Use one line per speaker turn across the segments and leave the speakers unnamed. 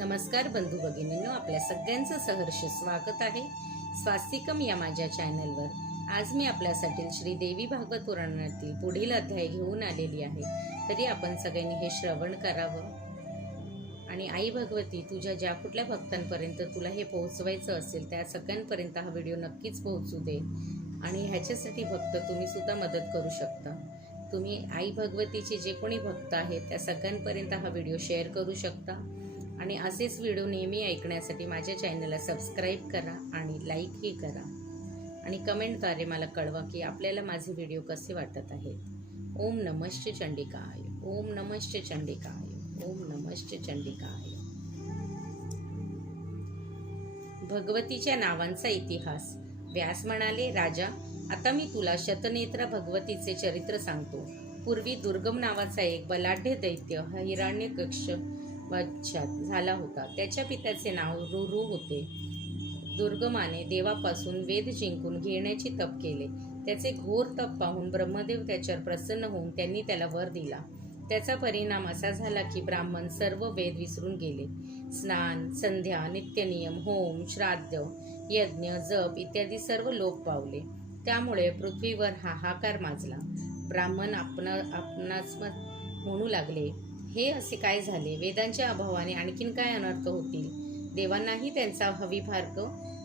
नमस्कार बंधू भगिनींनो आपल्या सगळ्यांचं सहर्ष स्वागत आहे. स्वास्तिकम या माझ्या चॅनलवर आज मी आपल्यासाठी श्री देवी भागवत पुराणातील पुढील अध्याय घेऊन आलेली आहे. तरी आपण सगळ्यांनी हे श्रवण करावं. आणि आई भगवती तुझ्या ज्या कुठल्या भक्तांपर्यंत तुला हे पोहोचवायचं असेल त्या सगळ्यांपर्यंत हा व्हिडिओ नक्कीच पोहोचू दे. आणि ह्याच्यासाठी भक्त तुम्ही सुद्धा मदत करू शकता. तुम्ही आई भगवतीचे जे कोणी भक्त आहेत त्या सगळ्यांपर्यंत हा व्हिडिओ शेअर करू शकता. आणि असेच व्हिडिओ नेहमी ऐकण्यासाठी माझ्या चॅनलला सबस्क्राईब करा आणि लाईकही करा. आणि कमेंटद्वारे मला कळवा की आपल्याला माझे व्हिडिओ कसे वाटत आहेत. ओम नमश्च चंडिकाय. ओम नमश्च चंडिकाय. ओम नमश्च चंडिकाय. भगवतीच्या नावांचा इतिहास. व्यास म्हणाले राजा आता मी तुला शतनेत्र भगवतीचे चरित्र सांगतो. पूर्वी दुर्गम नावाचा एक बलाढ्य दैत्य हिरण्य कक्ष वंशात झाला होता. त्याच्या पित्याचे नाव रुरू होते. दुर्गमाने देवापासून वेद जिंकून घेण्याची तप केले. त्याचे घोर तप पाहून ब्रह्मदेव त्याच्यावर प्रसन्न होऊन त्यांनी त्याला वर दिला. त्याचा परिणाम असा झाला की ब्राह्मण सर्व वेद विसरून गेले. स्नान संध्या नित्यनियम होम श्राद्ध यज्ञ जप इत्यादी सर्व लोप पावले. त्यामुळे पृथ्वीवर हाहाकार माजला. ब्राह्मण आपण आपणास म्हणू लागले हे असे काय झाले? वेदांच्या अभावाने आणखीन काय अनर्थ होतील? देवांनाही त्यांचा हविभार्ग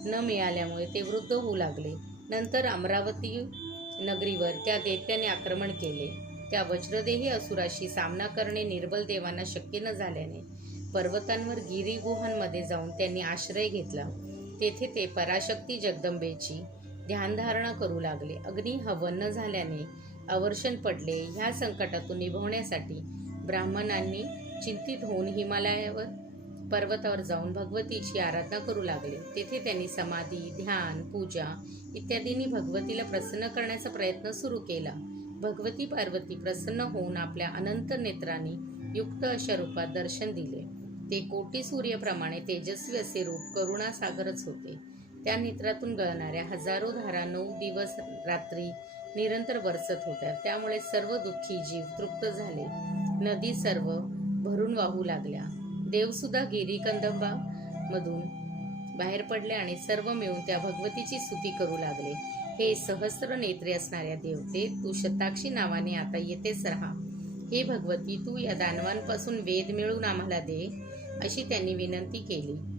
न मिळाल्यामुळे ते वृद्ध होऊ लागले. नंतर अमरावती नगरीवर त्या दैत्याने आक्रमण केले. त्या वज्रदेही असुराशी सामना करणे निर्बल देवांना शक्य न झाल्याने पर्वतांवर गिरीगुहांमध्ये जाऊन त्यांनी आश्रय घेतला. तेथे ते पराशक्ती जगदंबेची ध्यानधारणा करू लागले. अग्नी हवन न झाल्याने अवर्षण पडले. ह्या संकटातून निभवण्यासाठी ब्राह्मणांनी चिंतित होऊन हिमालयावर पर्वतावर जाऊन भगवतीची आराधना करू लागले. तेथे त्यांनी समाधी ध्यान पूजा इत्यादींनी भगवतीला प्रसन्न करण्याचा प्रयत्न सुरू केला. भगवती पार्वती प्रसन्न होऊन आपल्या अनंत नेत्रांनी युक्त अशा रूपात दर्शन दिले. ते कोटी सूर्यप्रमाणे तेजस्वी असे रूप करुणासागरच होते. त्या नेत्रातून गळणाऱ्या हजारो धारा नऊ दिवस रात्री निरंतर बरसत होत्या. त्यामुळे सर्व दुःखी जीव तृप्त झाले. नदी सर्व भरून वाहू लागल्या. देवसुद्धा गिरीकंदंबा मधून बाहेर पडले आणि सर्व मिळून त्या भगवतीची स्तुती करू लागले. हे सहस्र नेत्रे असणाऱ्या देवते तू शताक्षी नावाने आता येतेच राहा. हे भगवती तू या दानवांपासून वेद मिळून आम्हाला दे अशी त्यांनी विनंती केली.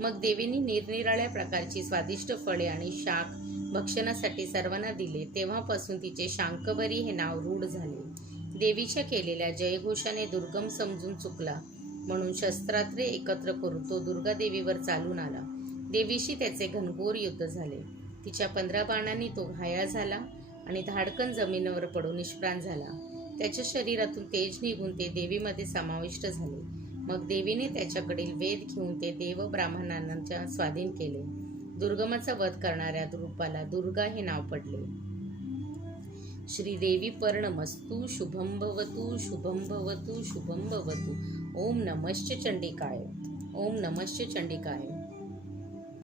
मग देवींनी निरनिराळ्या प्रकारची स्वादिष्ट फळे आणि शाख भक्षणासाठी सर्वांना दिले. तेव्हापासून तिचे शांकबरी हे नाव रूढ झाले. देवीच्या केलेल्या जयघोषाने दुर्गम समजून चुकला. म्हणून शस्त्रात्रे एकत्र करून तो दुर्गादेवीवर चालून आला. देवीशी त्याचे घनघोर युद्ध झाले. तिच्या पंधरा बाणांनी तो घायाळ झाला आणि धाडकन जमिनीवर पडून निष्प्राण झाला. त्याच्या शरीरातून तेज निघून ते देवीमध्ये समाविष्ट झाले. मग देवीने त्याच्याकडील वेद घेऊन ते देव ब्राह्मणांच्या स्वाधीन केले. दुर्गमाचा वध करणाऱ्या रूपाला दुर्गा हे नाव पडले. श्रीदेवी पर्णमस्तु शुभम भवतु शुभम भवतु शुभम भवतु ओम नमश्च चंडिकाय. ओम नमश्च चंडिकाय.